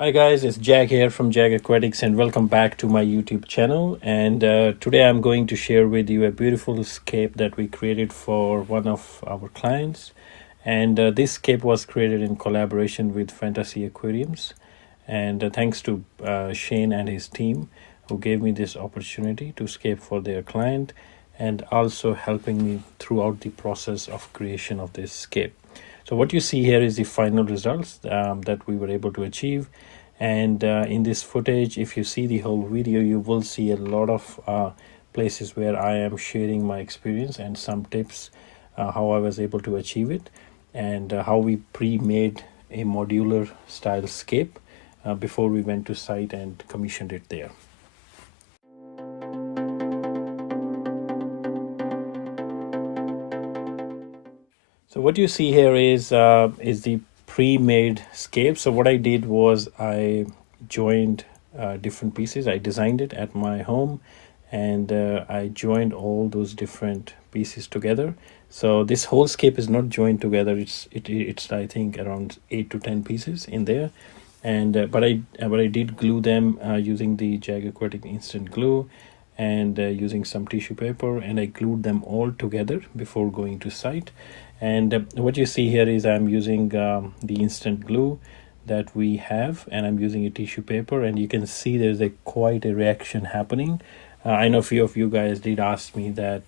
Hi guys, it's Jag here from Jag Aquatics and welcome back to my YouTube channel. And today I'm going to share with you a beautiful scape that we created for one of our clients. And this scape was created in collaboration with Fantasea Aquariums. And thanks to Shane and his team who gave me this opportunity to scape for their client and also helping me throughout the process of creation of this scape. So what you see here is the final results that we were able to achieve. And in this footage, if you see the whole video, you will see a lot of places where I am sharing my experience and some tips how I was able to achieve it, and how we pre-made a modular style scape before we went to site and commissioned it there. So what you see here is the pre-made scape. So what I did was I joined different pieces. I designed it at my home, and I joined all those different pieces together. So this whole scape is not joined together. It's I think around 8 to 10 pieces in there, and but I did glue them using the Jag Aquatic instant glue and using some tissue paper, and I glued them all together before going to site. And what you see here is I'm using the instant glue that we have, and I'm using a tissue paper, and you can see there's quite a reaction happening. I know a few of you guys did ask me that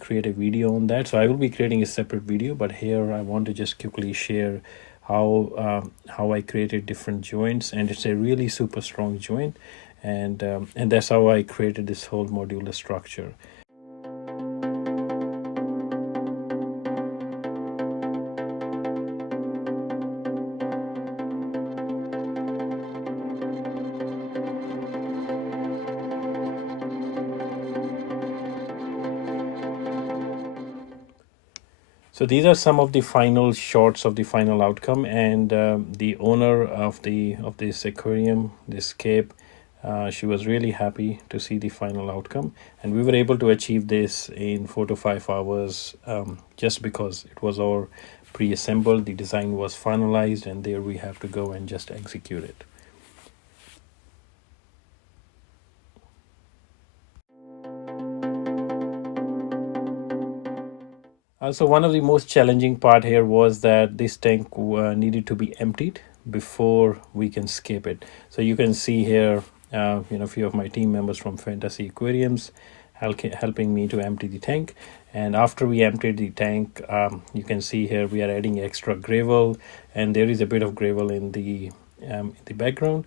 create a video on that, so I will be creating a separate video, but here I want to just quickly share how I created different joints, and it's a really super strong joint, and that's how I created this whole modular structure. So these are some of the final shots of the final outcome, and the owner of this aquarium, this scape, she was really happy to see the final outcome, and we were able to achieve this in 4 to 5 hours just because it was all pre-assembled, the design was finalized, and there we have to go and just execute it. So one of the most challenging part here was that this tank needed to be emptied before we can scape it. So you can see here, a few of my team members from Fantasea Aquariums helping me to empty the tank. And after we emptied the tank, you can see here we are adding extra gravel, and there is a bit of gravel in the background,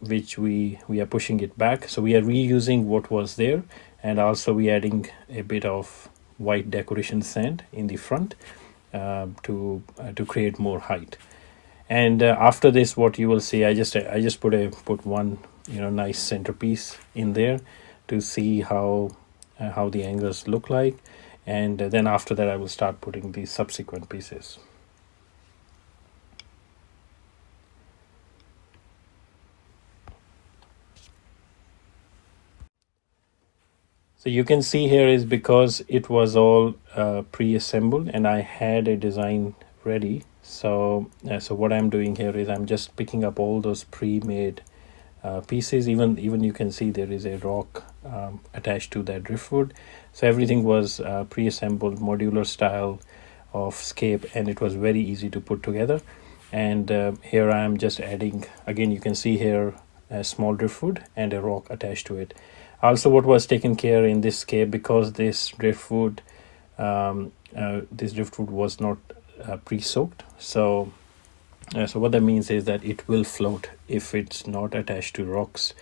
which we are pushing it back. So we are reusing what was there, and also we adding a bit of white decoration sand in the front to create more height. And after this, what you will see, I just put one nice centerpiece in there to see how the angles look like, and then after that I will start putting the subsequent pieces. So you can see here is because it was all pre-assembled and I had a design ready. So what I'm doing here is I'm just picking up all those pre-made pieces. Even you can see there is a rock attached to that driftwood. So everything was pre-assembled modular style of scape, and it was very easy to put together. And here I am just adding, again you can see here a small driftwood and a rock attached to it. Also, what was taken care in this scape, because this driftwood was not pre-soaked, so what that means is that it will float if it's not attached to rocks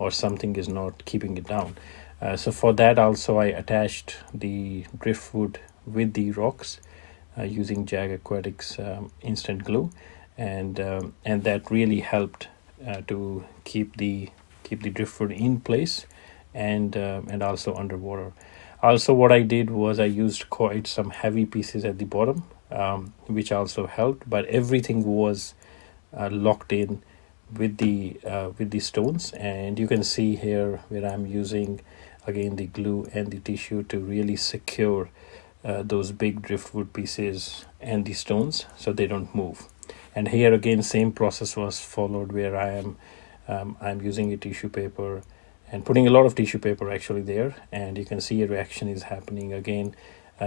or something is not keeping it down. So for that also I attached the driftwood with the rocks using Jag Aquatics instant glue, and that really helped to keep the driftwood in place and also underwater. Also, what I did was I used quite some heavy pieces at the bottom, which also helped, but everything was locked in with the stones. And you can see here where I'm using again the glue and the tissue to really secure those big driftwood pieces and the stones so they don't move. And here again, same process was followed, where I'm using a tissue paper and putting a lot of tissue paper actually there, and you can see a reaction is happening again,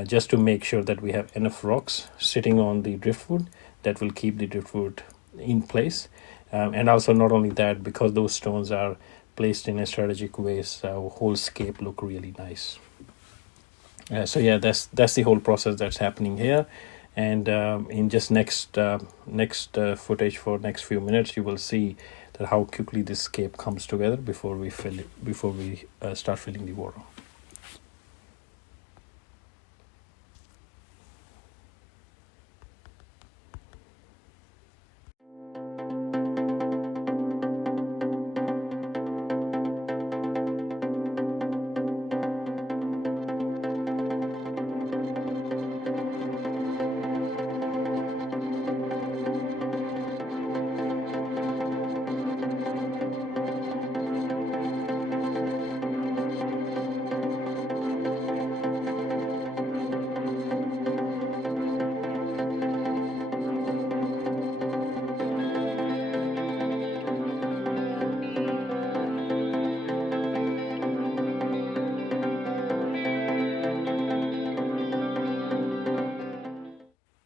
just to make sure that we have enough rocks sitting on the driftwood that will keep the driftwood in place. And also, not only that, because those stones are placed in a strategic way, so whole scape look really nice. So yeah, that's the whole process that's happening here. And in just next footage for next few minutes, you will see that how quickly this scape comes together before we fill it, before we start filling the water.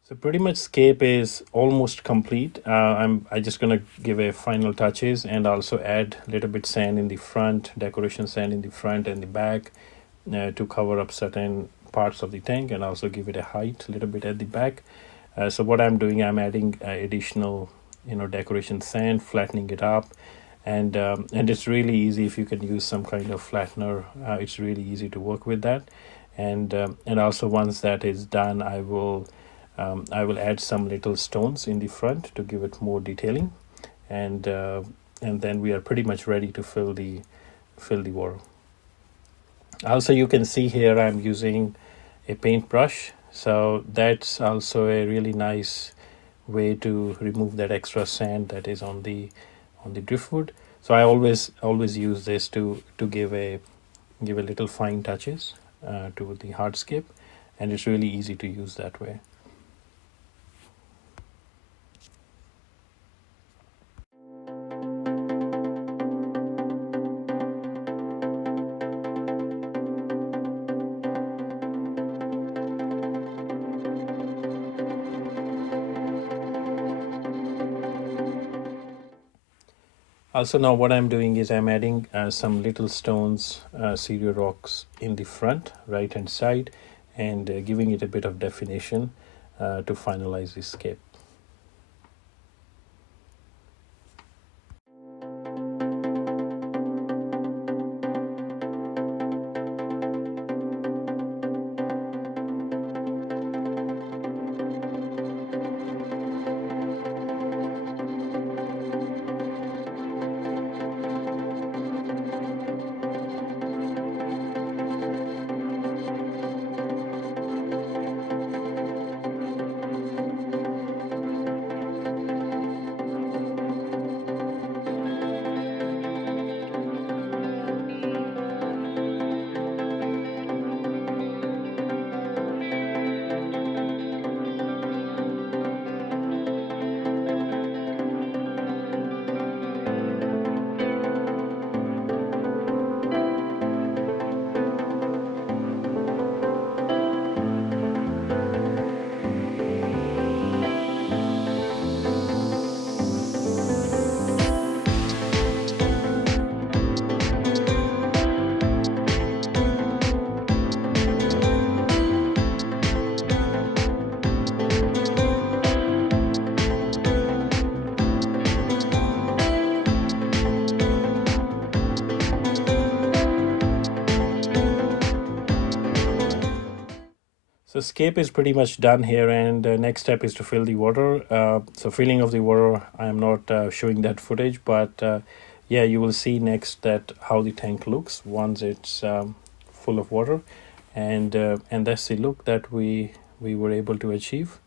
So pretty much scape is almost complete. I just gonna give a final touches and also add a little bit sand in the front, decoration sand in the front and the back, to cover up certain parts of the tank, and also give it a height a little bit at the back. So what I'm doing, I'm adding additional, decoration sand, flattening it up, and it's really easy if you can use some kind of flattener. It's really easy to work with that, and also once that is done, I will add some little stones in the front to give it more detailing, and then we are pretty much ready to fill the water. Also, you can see here I'm using a paintbrush, so that's also a really nice way to remove that extra sand that is on the driftwood. So I always use this to give a little fine touches to the hardscape, and it's really easy to use that way. Also, now what I'm doing is I'm adding some little stones, cereal rocks in the front right hand side, and giving it a bit of definition to finalize the scape. So scape is pretty much done here, and next step is to fill the water. So filling of the water, I'm not showing that footage, but yeah, you will see next that how the tank looks once it's full of water, and that's the look that we were able to achieve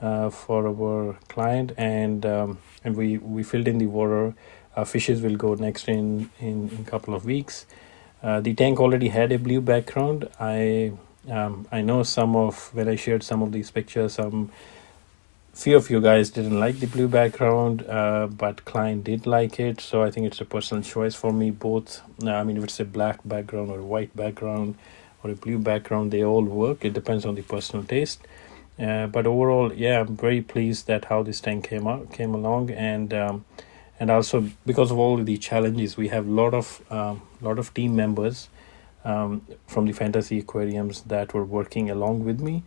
for our client, and we filled in the water. Fishes will go next in a couple of weeks. The tank already had a blue background. I know when I shared some of these pictures, some Few of you guys didn't like the blue background, but client did like it, so I think it's a personal choice for me. Both, I mean, if it's a black background or a white background or a blue background, they all work. It depends on the personal taste. But overall, yeah, I'm very pleased that how this tank came along, and also because of all the challenges, we have lot of team members from the Fantasea Aquariums that were working along with me.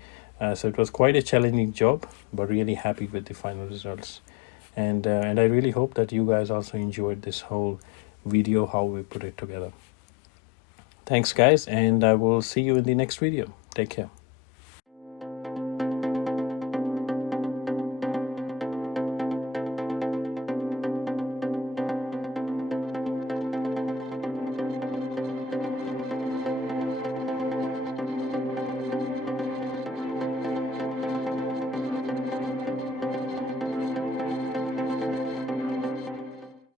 So it was quite a challenging job, but really happy with the final results. And I really hope that you guys also enjoyed this whole video, how we put it together. Thanks, guys, and I will see you in the next video. Take care.